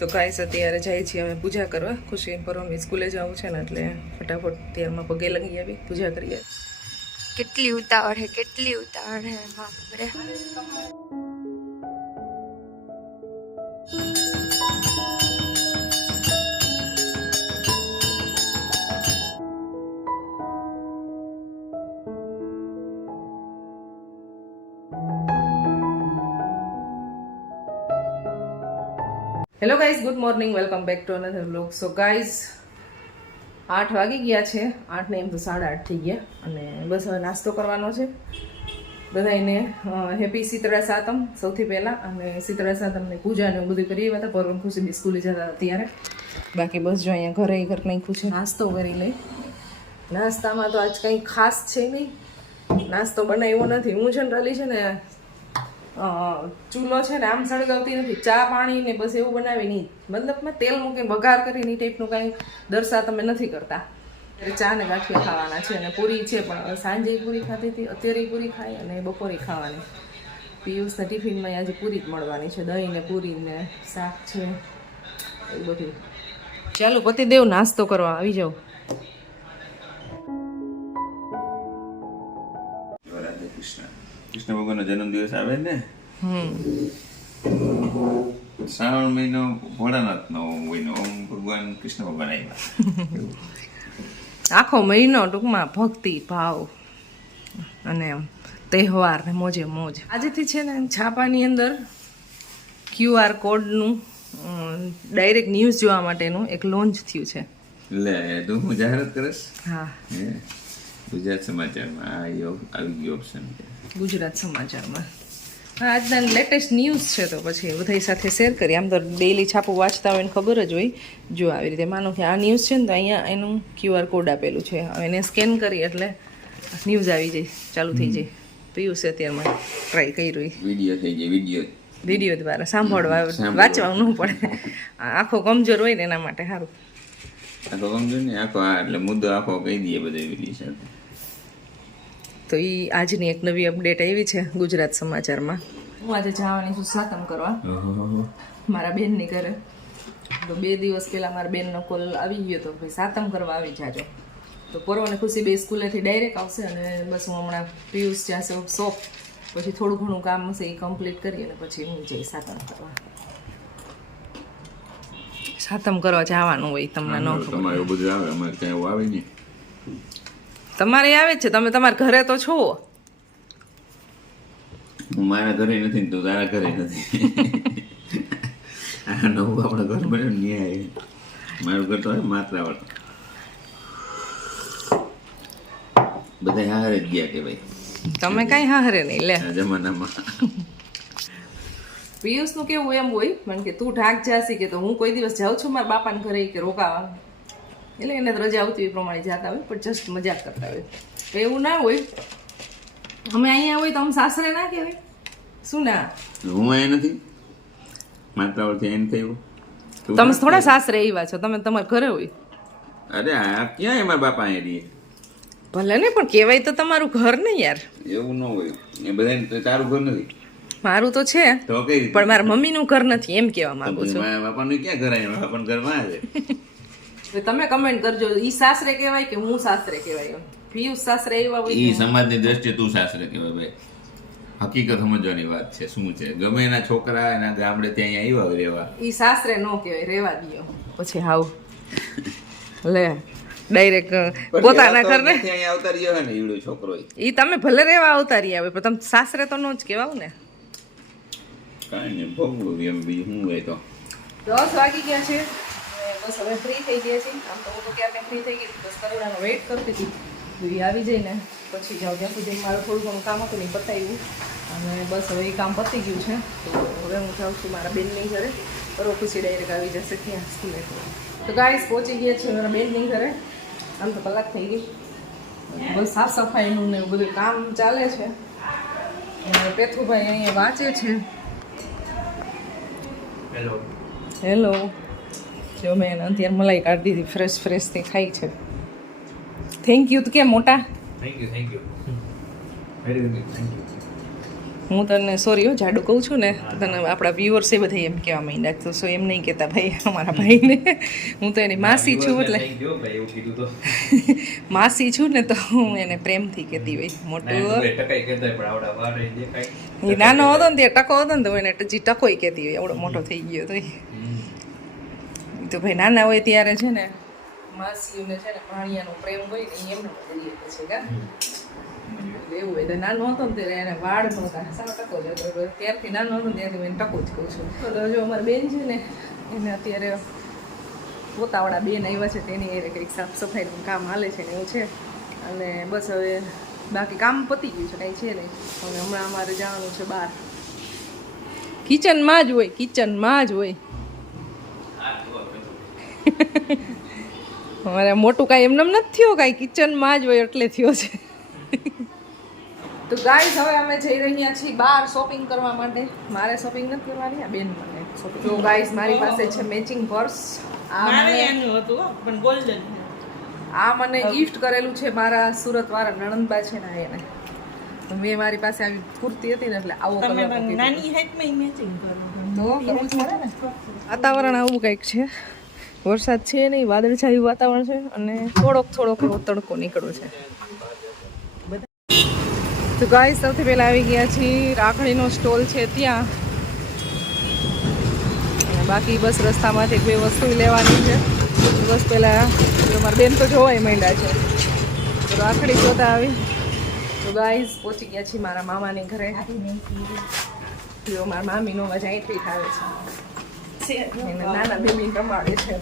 તો ગાઈસ અત્યારે જાય છીએ અમે પૂજા કરવા. ખુશી પરમી સ્કૂલે જવું છે ને એટલે ફટાફટ ત્યારમાં પગે લગી આવી પૂજા કરીએ. કેટલી ઉતાવળ હે બાપ રે. Hello guys, good morning, welcome back to another vlog. So guys 8 વાગી ગયા છે, 8 ને એમ તો 8:30 થઈ ગયા અને બસ હવે નાસ્તો કરવાનો છે. બધાને હેપી શીતળા સાતમ સૌથી પહેલાં, અને શીતળા સાતમની પૂજા ને બધું કરી આવ્યા હતા. પરમ ખુશી સ્કૂલે જતા હતા ત્યારે. બાકી બસ જો અહીંયા ઘરે નાખ્યું છે, નાસ્તો કરી લઈ. નાસ્તામાં તો આજ કંઈ ખાસ છે નહીં, નાસ્તો બનાવ્યો નથી. હું જનરલી છે ને ચૂલો છે ને આમ સળગાવતી નથી, ચા પાણી ને બસ એવું બનાવી નહીં, મતલબમાં તેલ મૂકીને વઘાર કરીને એ ટાઈપનું કાંઈ દર્શા તમે નથી કરતા. ચા ને ગાંઠિયા ખાવાના છે અને પૂરી છે, પણ સાંજે પૂરી ખાતી હતી, અત્યારે પૂરી ખાઈ અને બપોરે ખાવાની. પિયુષના ટિફિનમાં આજે પૂરી જ મળવાની છે, દહીં ને પૂરી ને શાક છે એવું બધું. ચાલો પતિદેવ નાસ્તો કરવા આવી જાઓ. કૃષ્ણ ભગવાનનો જન્મદિવસ આવે ને, શ્રાવણ મહિનો ભોળાનાથનો મહિનો, ઓમ ભગવાન કૃષ્ણ ભગવાન આવ્યા. આખો મહિનો ટૂંકમાં ભક્તિ ભાવ અને તહેવાર ને મોજે મોજ. આજથી છે ને છાપાની અંદર QR કોડનું ડાયરેક્ટ ન્યૂઝ જોવા માટેનું એક લોન્ચ થયું છે. લે તું હું જાહેરાત કરીશ? હા, ગુજરાત સમાચારમાં આવી ગયો ઓપ્શન. ગુજરાત સમાચારમાં આજના લેટેસ્ટ ન્યૂઝ છે, તો પછી બધા સાથે શેર કરીએ. આમ તો ડેઈલી છાપું વાંચતા હોય ને ખબર જ હોય. જો આવી રીતે માનો કે આ ન્યૂઝ છે ને, તો અહીંયા એનું QR કોડ આપેલું છે, હવે એને સ્કેન કરી એટલે ન્યૂઝ આવી જાય, ચાલુ થઈ જાય. પિયુષ અત્યારમાં ટ્રાય કર્યું, વિડીયો થઈ જાય, વિડીયો દ્વારા સાંભળવા વાંચવાનું ન પડે. આખો કમજોર હોય ને એના માટે સારું. આખો કમજોર ને આખો એટલે મુદ્દો આખો કહી દઈએ બધા વિડીયો સાથે. તો એ આજની એક નવી અપડેટ આવી છે ગુજરાત સમાચારમાં. હું આજે જવાની છું સાતમ કરવા મારા બેનની ઘરે. તો 2 દિવસ પહેલાં મારા બેનનો કોલ આવી ગયો તો ભાઈ સાતમ કરવા આવી જાજો. તો પરવાને ખુશી બે સ્કૂલેથી ડાયરેક્ટ આવશે અને બસ હું હમણાં પિયુષ જશે શોપ, પછી થોડું ઘણું કામ હશે એ કમ્પ્લીટ કરી અને પછી હું જઈશ સાતમ કરવા. સાતમ કરવા જવાનું હોય, તમને ન ખબર. તમારે બધું આવે, અમારે ત્યાં એવું આવે નહીં. તમારે આવે છે, તમે તમારા ઘરે તો છો. હું મારા ઘરે નથી ને તું તારા ઘરે નથી. આ નવું આપણા ઘર બને ન્યાય. મારું ઘર તો હોય માત્રાવાળું. બધા હારે જ ગયા કે ભાઈ તમે કાંઈ હારે નહીં લે આ જમાનામાં. પિયુષનું કેવું એમ હોય મને કે તું ઢાક જાસી કે, તો હું કોઈ દિવસ જાઉં છું મારા બાપાને ઘરે કે રોકાવા, એટલે એને રજા આવતી એ પ્રમાણે જતા હોય, પણ જસ્ટ મજાક કરતા હોય. એવું ના હોય, અમે અહીંયા હોય તો અમે સાસરે ના કહેવાય શું? ના, હું અહીંયા નથી, માત્રાવળથી એમ થયું. તમે થોડા સાસરે આવ્યા છો, તમે તમારા ઘરે હોય. અરે આ ક્યાં એમાં બાપા અહીંયા રહીએ? ભલે ને, પણ કહેવાય તો તમારું ઘર ને યાર. એવું ન હોય, એ બધા તારું ઘર નથી. મારું તો છે, તો કઈ રીતે? પણ મારા મમ્મીનું ઘર નથી એમ કહેવા માંગુ છું. મારા બાપાનું ક્યાં ઘર આવ્યા? બાપાનું ઘર માં છે. તમે કમેન્ટ કરજો, ઈ સાસરે કહેવાય કે હું સાસરે કહેવાય. પિયુષ સાસરે આવ્યા હોય, એ સમાજની દ્રષ્ટિએ તું સાસરે કહેવાય ભાઈ. હકીકત સમજવાની વાત છે, શું છે. ગમે એના છોકરા એના ગામડે ત્યાં અહીંયા આવ્યા રહેવા, ઈ સાસરે નો કહેવાય, રહેવા દયો. પછી હાવ લે ડાયરેક્ટ પોતાના ઘરને અહીંયા આવતા રહ્યો ને ઈવડો છોકરો. ઈ તમે ભલે રહેવા આવતા રહ્યા હોય, પણ તમે સાસરે તો નો જ કહેવાવ ને. કાંઈ નહીં, ભોગવું એમ બીજું શું હોય. તો 10 વાગી ગયા છે, બસ હવે ફ્રી થઈ ગયા છે. આમ તો હું તો ક્યારે ફ્રી થઈ ગઈ, બસ કરુણાનો વેઇટ કરતી હતી. એ આવી જાય ને પછી જાઉં, ત્યાં સુધી મારું થોડું ઘણું કામ હતું ને પતાવ્યું, અને બસ હવે એ કામ પતી ગયું છે. તો હવે હું જાઉં છું મારા બેનની ઘરે. કરો ખુશી ડાયરેક્ટ આવી જશે ત્યાં સ્કૂલે. તો ગાઈસ પહોંચી ગયા છે મારા બેનની ઘરે. આમ તો કલાક થઈ ગઈ, બસ સાફ સફાઈનું ને એવું બધું કામ ચાલે છે. અને પેથુભાઈ અહીંયા વાંચે છે. હેલો. જો મેં અત્યારે મલાઈ કાઢી દીધી, ફ્રેશથી ખાઈ છે. Thank you. તો કેમ મોટા? Thank you very good, thank you. હું તને સોરી હો જાડું કહું છું ને તને આપણા વ્યુઅર્સ એ બધા એમ કહેવા માંડ્યા તો સો એમ નહીં કહેતા ભાઈ અમારા ભાઈને હું તો એની માસી છું એટલે માસી છું ને તો હું એને પ્રેમથી કહેતી હોય મોટું એ નાનો હતો ને તે ટકો હતો ને તો એને હજી ટકોય કહેતી હોય એવડો મોટો થઈ ગયો તો તો ભાઈ નાના હોય ત્યારે છે ને માસીઓને છે ને ભાણિયાનો પ્રેમ હોય ને એમનો કરીએ પછી કા એવું હોય તો નાનો હતો ને ત્યારે એને વાળ નહોતા સાવ ટકો જ હતો ત્યારથી નાનો હતો ને ત્યારથી હું એને ટકો જ કહું છું તો જો અમારી બેન છે ને એને અત્યારે પોતાવાળા બેન આવ્યા છે તેની એ કંઈક સાફ સફાઈનું કામ હાલે છે ને એવું છે અને બસ હવે બાકી કામ પતી ગયું છે કાંઈ છે નહીં હવે હમણાં અમારે જવાનું છે બહાર કિચનમાં જ હોય કિચનમાં જ હોય અમારે મોટું કાંઈ એમને નથી થયું કાંઈ કિચનમાં જ હોય એટલે થયો છે તો ગાઈસ હવે અમે જઈ રહ્યા છીએ બહાર શોપિંગ કરવા માટે મારે શોપિંગ નથી કરવાની આ બેન મને શોપિંગ તો ગાઈસ મારી પાસે છે મેચિંગ પર્સ આ મને ગિફ્ટ કરેલું છે મારા સુરત વાળા નણંદબા છે ને એને મેં મારી પાસે આવી કુર્તી હતી ને એટલે આવો કલર નાની હેટમાં મેચિંગ કરવું તો કરવું જ પડે ને વાતાવરણ આવું કંઈક છે વરસાદ છે નહીં વાદળછાયું વાતાવરણ છે અને થોડોક તડકો નીકળ્યો છે તો ગાઈસ સૌથી પહેલાં આવી ગયા છીએ રાખડીનો સ્ટોલ છે ત્યાં અને બાકી બસ રસ્તામાંથી બે વસ્તુ લેવાની છે બસ પહેલાં મારા બેન તો જોવાય માંડ્યા છે તો રાખડી જોતા આવી તો ગાઈસ પહોંચી ગયા છીએ મારા મામાની ઘરે જો મારા મામીનો મજા અહીંથી આવે છે એને નાના બેબી રમાડે છે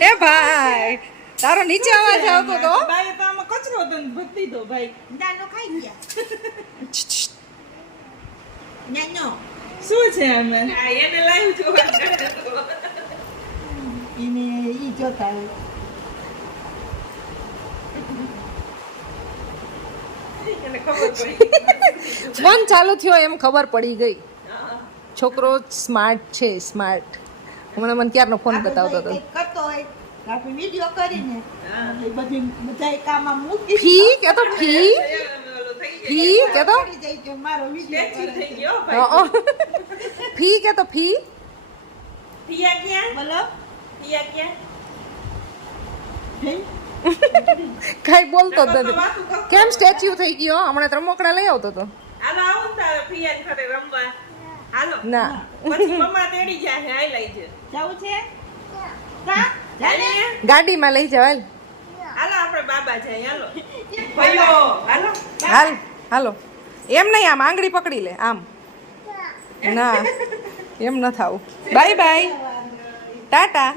એ ભાઈ તારો નીચે અવાજ આવતો તો ભાઈ તો આમાં કચરો તો ભક્તિ દો ભાઈ નાનો ખાઈ ગયા નાનો શું છે આમાં એને લાઈવ જોવા કરે તો એને ઈ જોતા એને ખબર પડી ફોન ચાલુ થયો એમ ખબર પડી ગઈ છોકરો સ્માર્ટ છે સ્માર્ટ હમણાં મને ક્યારનો ફોન બતાવતો હતો કરતો હોય આપણે વિડિયો કરીને એ બધી બધાય કામમાં મૂકી ફી કે તો ફી કે તો મારો વિડિયો થઈ ગયો ફી કે તો ફી પિયા ક્યાં બોલો પિયા ક્યાં કઈ બોલતો જ નથી કેમ સ્ટેચ્યુ થઈ ગયો હમણાં રમકડા લઈ આવતો હતો હાલો આવું તારે પિયા ઘરે રમવા હાલો ના પછી મમ્મા તેડી જાય હાઈ લઈ છે જાવું છે કા ગાડીમાં લઈ જવાય હાલો આપણે બાબા જાય હાલો ભયો હાલો હાલો એમ નહીં આમ આંગળી પકડી લે આમ ના એમ ન થાવું bye bye tata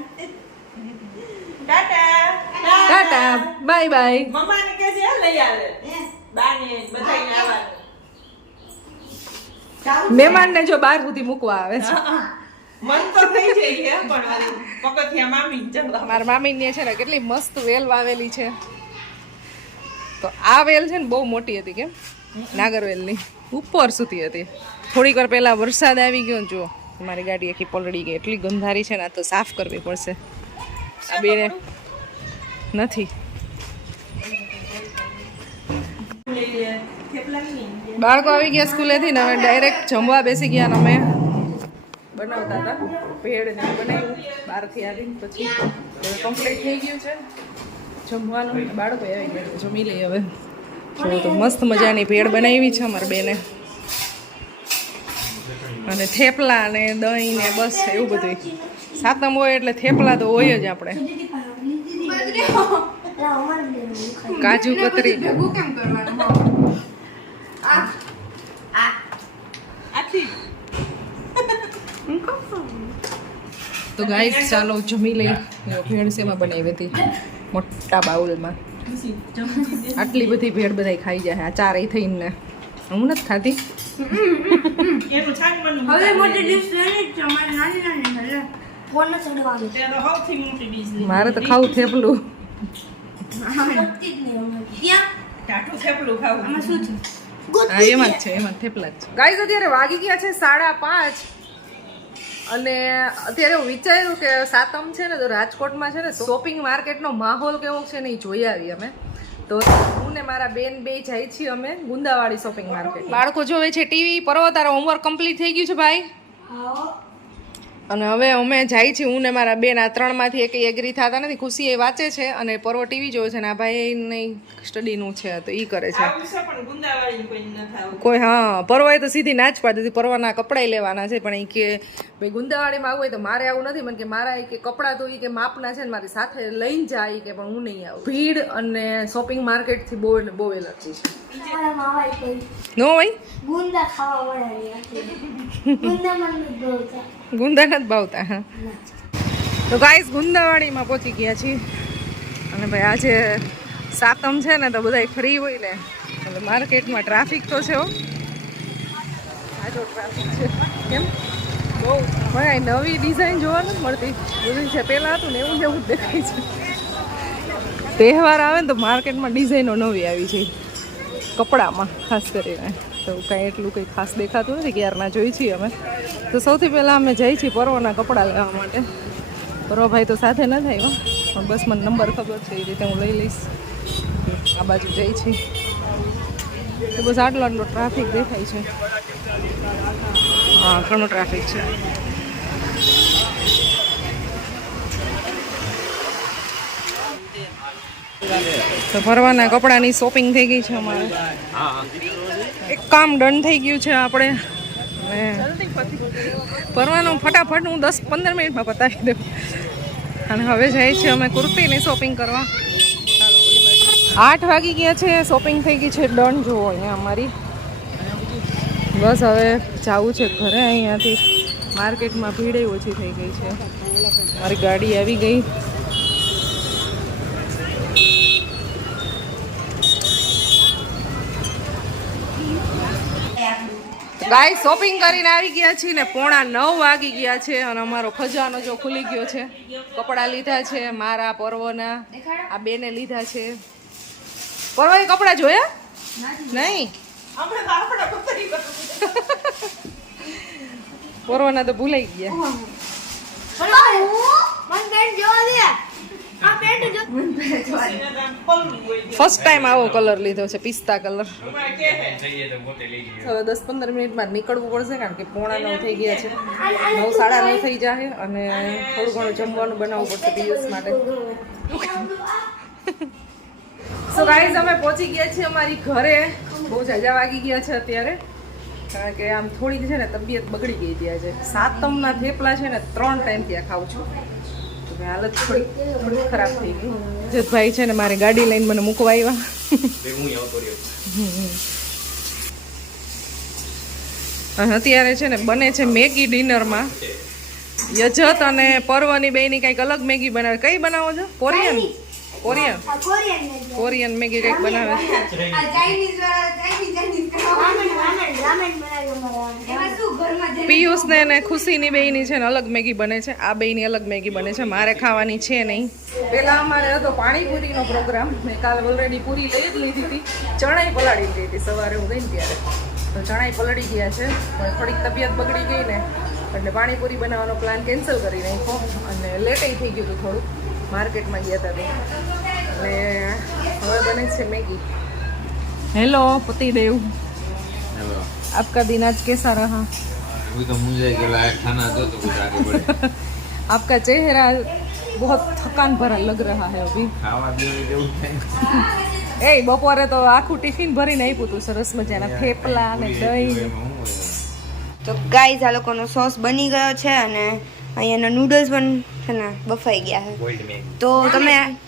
tata bye bye મમ્માને કહે છે લઈ આવે બાને બધાય આવવાનું મહેમાનને જો બહાર સુધી મૂકવા આવે છે મન તો થઈ જાય પણ પગથિયા મામી જવા મારા મામીને છે ને કેટલી મસ્ત વેલ વાવેલી છે તો આ વેલ છે ને બહુ મોટી હતી કેમ નાગરવેલની ઉપર સુધી હતી થોડીક વાર પહેલા વરસાદ આવી ગયો જો મારી ગાડી આખી પલળી ગઈ એટલી ગંધારી છે ને આ તો સાફ કરવી પડશે આ બેને નથી બાળકો આવી ગયા સ્કૂલેથી ને હવે ડાયરેક્ટ જમવા બેસી ગયા ને અમે બનાવતા હતા ભેળ ને બનાવ્યું બહારથી આવીને પછી હવે કમ્પ્લીટ થઈ ગયું છે જમવાનું બાળકો આવી ગયા જમી લઈએ હવે જો તો મસ્ત મજાની ભેળ બનાવી છે અમારા બેને અને થેપલા ને દહીં ને બસ એવું બધું સાતમ હોય એટલે થેપલા તો હોય જ આપણે કાજુ કતરી તો ગાઈસ ચાલો જમી લઈ ભેળ શેમાં બનાવી હતી મોટા બાઉલમાં આટલી બધી ભેળ બધાય ખાઈ જાય આ ચારેય થઈને હું નથી ખાતી એનું છાન બનવું હવે મોટી ડીશ લેની છે અમારે નાની નાની એટલે ફોન ન ચડવાનું તે તો સૌથી મોટી ડીશ મારે તો ખાવું થેપલું શક્તિ જ નહીં અમારી ત્યાં ટાટું થેપલું ખાવું આમાં શું છે હા એમાં જ છે એમાં થેપલા જ છે ગાઈસ અત્યારે વાગી ગયા છે 5:30 અને અત્યારે હું વિચાર્યું કે સાતમ છે ને તો રાજકોટમાં છે ને શોપિંગ માર્કેટનો માહોલ કેવો છે ને એ જોઈ આવી અમે તો હું ને મારા બેન બે જાય છીએ અમે ગુંદાવાડી શોપિંગ માર્કેટ. બાળકો જોવે છે ટીવી. પર્વ તારો હોમવર્ક કમ્પ્લીટ થઈ ગયું છે ભાઈ? અને હવે અમે જાય છીએ હું ને મારા બેન. આ 3 માંથી એક એગ્રી થતા નથી. ખુશી એ વાંચે છે અને પર્વ ટીવી જોવે છે. અને આ ભાઈ નહીં સ્ટડીનું છે તો એ કરે છે. પણ ગુંદાવાળી કોઈ ન થાવ. કોઈ હા પર્વએ તો સીધી ના જ પાડી દીધી. પર્વના કપડાં લેવાના છે પણ એ કે ભાઈ ગુંદાવાડીમાં આવવું હોય તો મારે આવું નથી. મને કે મારા એ કે કપડાં તો એ કે માપના છે ને મારી સાથે લઈને જાય કે પણ હું નહીં આવું. ભીડ અને શોપિંગ માર્કેટથી બહુ એટલે બહુ એલર્જી છે. નો ભાઈ ગુંદા ખાવા મળે ગુંદા મને ભાવતા ગુંદા નથી ભાવતા. હા તો ગાઈસ ગુંદાવાડીમાં પહોંચી ગયા છીએ. અને ભાઈ આજે સાતમ છે ને તો બધા ફ્રી હોય ને એટલે માર્કેટમાં ટ્રાફિક તો છે. આજો ટ્રાફિક છે. કેમ બહુ ભાઈ નવી ડિઝાઇન જોવા નથી મળતી. બધું છે પહેલાં હતું ને એવું જ એવું જ દેખાય છે. તહેવાર આવે ને તો માર્કેટમાં ડિઝાઇનો નવી આવી છે કપડામાં ખાસ કરીને. તો કાંઈ એટલું કંઈ ખાસ દેખાતું નથી. ક્યારના જોઈ છીએ અમે. તો સૌથી પહેલાં અમે જઈએ છીએ પર્વના કપડાં લેવા માટે. પર્વભાઈ તો સાથે ન થાય પણ બસ મને નંબર ખબર છે એ રીતે હું લઈ લઈશ. આ બાજુ જઈ છીએ તો બસ આટલો આટલો ટ્રાફિક દેખાય છે. હા ઘણું ટ્રાફિક છે. તો ફરવાના કપડાની શોપિંગ થઈ ગઈ છે અમારે. એક કામ ડન થઈ ગયું છે આપણે. ફરવાનું ફટાફટ હું 10-15 મિનિટમાં પતાવી દઉં. અને હવે જઈએ છીએ અમે કુર્તીની શોપિંગ કરવા. 8 વાગી ગયા છે. શોપિંગ થઈ ગઈ છે ડન. જુઓ અહીંયા અમારી. બસ હવે જવું છે ઘરે. અહીંયાથી માર્કેટમાં ભીડ ઓછી થઈ ગઈ છે. મારી ગાડી આવી ગઈ. ગાય શોપિંગ કરીને આવી ગયા છીએ ને 8:45 વાગી ગયા છે. અને અમારો ખજાનો જો ખુલી ગયો છે. કપડાં લીધા છે મારા પર્વના. આ બેને લીધા છે. પર્વએ કપડાં જોયા નહીં? પર્વના તો ભૂલાઈ ગયા. ફર્સ્ટ ટાઈમ આવો કલર લીધો છે પિસ્તા કલર. હવે 10-15 મિનિટમાં નીકળવું પડશે કારણ કે 8:45 થઈ ગયા છે. 9-9:30 થઈ જાય અને થોડું ઘણું જમવાનું બનાવવું પડશે પિયુષ માટે. સો ગાઈઝ અમે પહોંચી ગયા છીએ અમારી ઘરે. બહુ જાજા વાગી ગયા છે અત્યારે કારણ કે આમ થોડીક છે ને તબિયત બગડી ગઈ હતી આજે. સાતમના થેપલા છે ને 3 ટાઈમ ત્યાં ખાઉં છું. હાલત થોડી ખરાબ થઈ ગઈ. જતભાઈ છે ને મારી ગાડી લઈને મને મૂકવા આવ્યા. અને અત્યારે છે ને બને છે મેગી ડિનરમાં. યજત અને પર્વની બેની કંઈક અલગ મેગી બનાવે. કઈ બનાવો છો? કોરિયન મેગી કંઈક બનાવે છે. પિયુષ ને અને ખુશીની બેયની છે ને અલગ મેગી બને છે. આ બેયની અલગ મેગી બને છે. મારે ખાવાની છે નહીં. પહેલા અમારે હતો પાણીપુરીનો પ્રોગ્રામ. મેં કાલે ઓલરેડી પૂરી લઈ જ લીધી હતી. ચણાઈ પલાળી લીધી હતી સવારે હું ગઈ ને ત્યારે. તો ચણાઈ પલળી ગયા છે પણ થોડીક તબિયત બગડી ગઈ ને એટલે પાણીપુરી બનાવવાનો પ્લાન કેન્સલ કરી નાખ્યો. અને લેટેય થઈ ગયું હતું થોડું. માર્કેટમાં ગયા હતા અને હવે બને છે મેગી. હેલો પતિદેવ, आपका दिन आज कैसा रहा? अभी तो मुझे खाना दो तो कुछ आगे बढ़े. आपका चेहरा बहुत थकान भरा लग रहा है अभी. खावा पीवा જેવું થાય. એ બપોરે તો આખું ટિફિન ભરીને આપ્યું હતું સરસ મજાના થેપલા અને દહીં. તો ગાઈઝ આ લોકોનો સોસ બની ગયો છે અને અહીંયાના નૂડલ્સ પણ છે ને બફાઈ ગયા છે.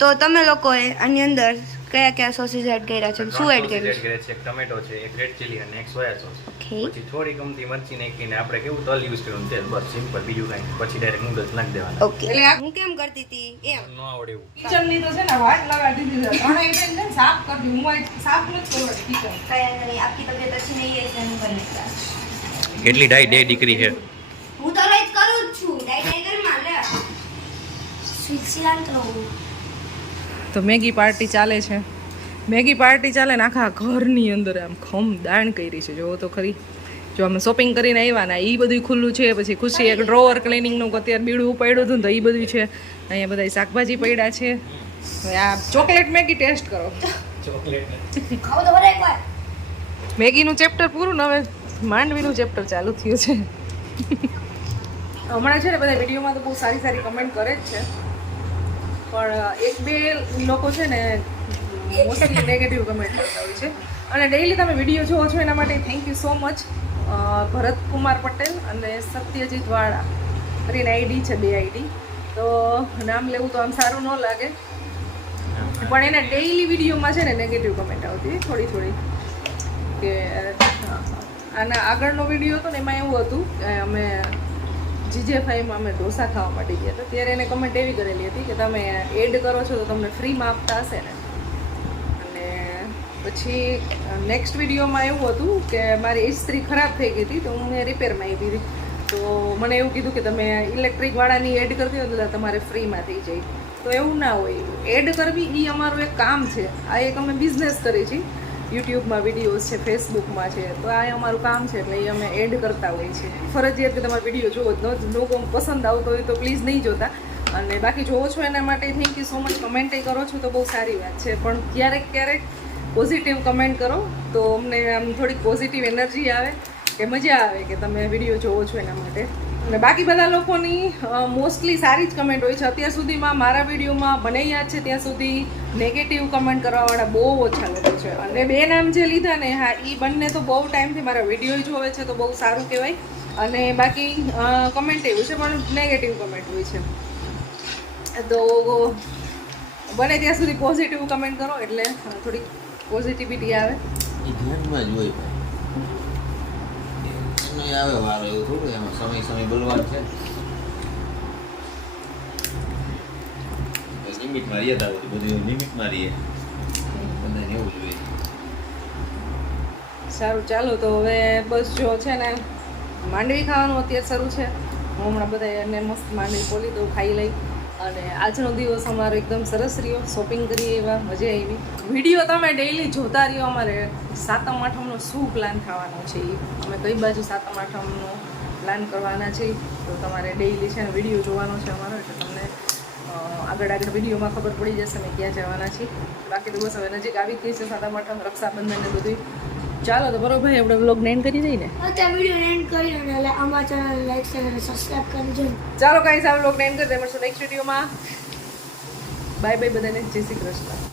તો તમે લોકોએ આની અંદર કયા કયા સોસીસ એડ કર્યા છે? શું એડ કર્યું છે? એક ટમેટો છે, એક રેડ ચીલી અને એક સોયા સોસ. ઓકે. પછી થોડી ગમતી મરચી નાખીને આપણે કેવું તલ યુઝ કરવાનું છે બસ સિમ્પલ, બીજું કાંઈ. પછી ડાયરેક્ટ નૂડલ્સ નાખી દેવાના. ઓકે. હું કેમ કરતી હતી એમ ન આવડે એવું. કિચનની તો છે ને વાટ લગાડી દીધી. ત્રણેય બેન છે ને સાફ કરી દીધું. હું સાફ નથી કરવાની કિચન. કયા નહીં આપકી તબિયત अच्छी नहीं है इसलिए कर लेता. કેટલી ડાઈ ડે દીકરી છે. હું તો રોજ કરું જ છું. ડાયટર માં લે સ્વિટ્ઝરલેન્ડ રહું. તો મેગી પાર્ટી ચાલે છે. મેગી પાર્ટી ચાલે ને આખા ઘરની અંદર આમ ખમ દાણ કરી છે. જોવો તો ખરી. જો અમે શોપિંગ કરીને આવ્યા ને એ બધું ખુલ્લું છે. પછી ખુશી એક ડ્રોવર ક્લિનિંગનું અત્યારે બીડું ઉપાડ્યું હતું ને તો એ બધું છે. અહીંયા બધા શાકભાજી પડ્યા છે. હવે આ ચોકલેટ મેગી ટેસ્ટ કરો. ખાવ તો ભલે એકવાર. મેગીનું ચેપ્ટર પૂરું ને હવે માંડવીનું ચેપ્ટર ચાલુ થયું છે. હમણાં છે ને બધા વિડીયોમાં તો બહુ સારી સારી કમેન્ટ કરે જ છે, પણ એક બે લોકો છે ને મોસ્ટલી નેગેટિવ કમેન્ટ કરતા હોય છે. અને ડેઈલી તમે વિડીયો જોવો છો એના માટે થેન્ક યુ સો મચ. ભરત કુમાર પટેલ અને સત્યજીત વાળા કરીને આઈડી છે, 2 આઈડી. તો નામ લેવું તો આમ સારું ન લાગે, પણ એના ડેઈલી વિડીયોમાં છે ને નેગેટિવ કમેન્ટ આવતી થોડી થોડી. કે આના આગળનો વિડીયો હતો ને એમાં એવું હતું કે અમે GJ5માં અમે ઢોસા ખાવા માટે ગયા હતા, ત્યારે એને કમેન્ટ એવી કરેલી હતી કે તમે એડ કરો છો તો તમને ફ્રીમાં આપતા હશે ને. અને પછી નેક્સ્ટ વિડીયોમાં એવું હતું કે મારી ઇસ્ત્રી ખરાબ થઈ ગઈ હતી, તો હું એ રિપેરમાં આપી હતી. તો મને એવું કીધું કે તમે ઇલેક્ટ્રિકવાળાની એડ કરી દો તો તમારે ફ્રીમાં થઈ જાય. તો એવું ના હોય, એડ કરવી એ અમારું એક કામ છે. આ એક અમે બિઝનેસ કરી છીએ, યુટ્યુબમાં વિડીયોઝ છે, ફેસબુકમાં છે, તો આ અમારું કામ છે એટલે એ અમે એડ કરતા હોઈએ છીએ. ફરજિયાત કે તમારો વિડીયો જોવો લોકો પસંદ આવતો હોય તો પ્લીઝ નહીં જોતા. અને બાકી જોવો છો એના માટે thank you so much. Comment કરો છો તો બહુ સારી વાત છે, પણ ક્યારેક પોઝિટિવ કમેન્ટ કરો તો અમને આમ થોડીક પોઝિટિવ એનર્જી આવે કે મજા આવે કે તમે વિડીયો જોવો છો એના માટે. અને બાકી બધા લોકોની મોસ્ટલી સારી જ કમેન્ટ હોય છે. અત્યાર સુધીમાં મારા વિડીયોમાં મને યાદ છે ત્યાં સુધી નેગેટિવ કમેન્ટ કરવાવાળા બહુ ઓછા લોકો છે. અને 2 નામ જે લીધા ને, હા એ બંને તો બહુ ટાઈમથી મારા વિડીયો જોવે છે, તો બહુ સારું કહેવાય. અને બાકી કમેન્ટ એવું છે પણ નેગેટિવ કમેન્ટ હોય છે. તો બને ત્યાં સુધી પોઝિટિવ કમેન્ટ કરો એટલે થોડીક પોઝિટિવિટી આવે. એ ધ્યાનમાં જ હોય સમય આવે વારો, એવું થોડું એમાં સમય બોલવાનું છે. લિમિટમાં રહીએ તો બધું લિમિટમાં રહીએ, બધાને એવું જોઈએ. સારું ચાલો તો હવે બસ જો છે ને માંડવી ખાવાનું અત્યારે શરૂ છે. હું હમણાં બધા એને મસ્ત માંડવી ખોલી દઉં, ખાઈ લઈ. અને આજનો દિવસ અમારો એકદમ સરસ રહ્યો. શોપિંગ કરી એવા મજા આવી. વિડીયો તમે ડેઈલી જોતા રહ્યો. અમારે 7મ 8મનો શું પ્લાન થવાનો છે, અમે કઈ બાજુ 7મ 8મનો પ્લાન કરવાના છે, તો તમારે ડેઈલી છે ને વિડીયો જોવાનો છે અમારો, એટલે તમને આગળ વિડીયોમાં ખબર પડી જશે અમે ક્યાં જવાના છીએ. બાકી તો બસ હવે નજીક આવી ગઈ છે 7મ 8મ, રક્ષાબંધન ને બધું. ચાલો તો બરોબર, આપણે વ્લોગ એન્ડ કરી દઈએ ને. અત્યારે વિડીયો એન્ડ કરી અને અમારા ચેનલ લાઈક શેર અને સબસ્ક્રાઇબ કરજો. ચાલો ગાઈસ, આ વ્લોગ એન્ડ કરી દઈએ. મળશું નેક્સ્ટ વિડીયોમાં. બાય બાય બધાને, જય શ્રી કૃષ્ણ.